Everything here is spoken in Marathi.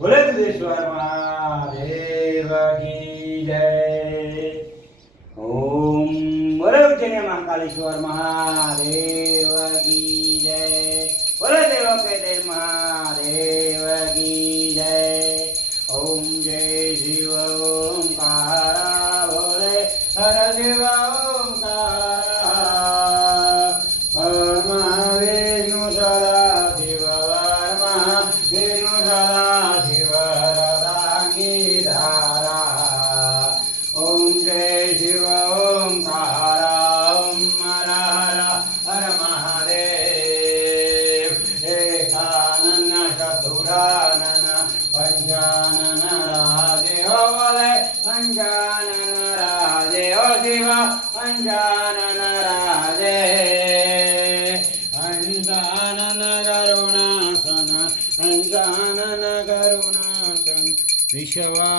बोले सिद्धेश्वर महादेव की जय। ओम बोले उज्जैन महाकालेश्वर महादेव की जय। बोले देव के देव महादेव की जय। ओम जय शिव ओंकारा बोले हर शिव ओंकारा हर महाविष्णु सदा शिव हर महाविष्णु सदा शिव हर धारा। ओम जय शिव ओंकारा ओम हर हर हर महादेव। एकानन चतुरानन पंचानन राजे हो बोले पंचानन राजे हो शिव पंचानन राजे। पंचानन करुणासन पंचानन करुणासन विश्वा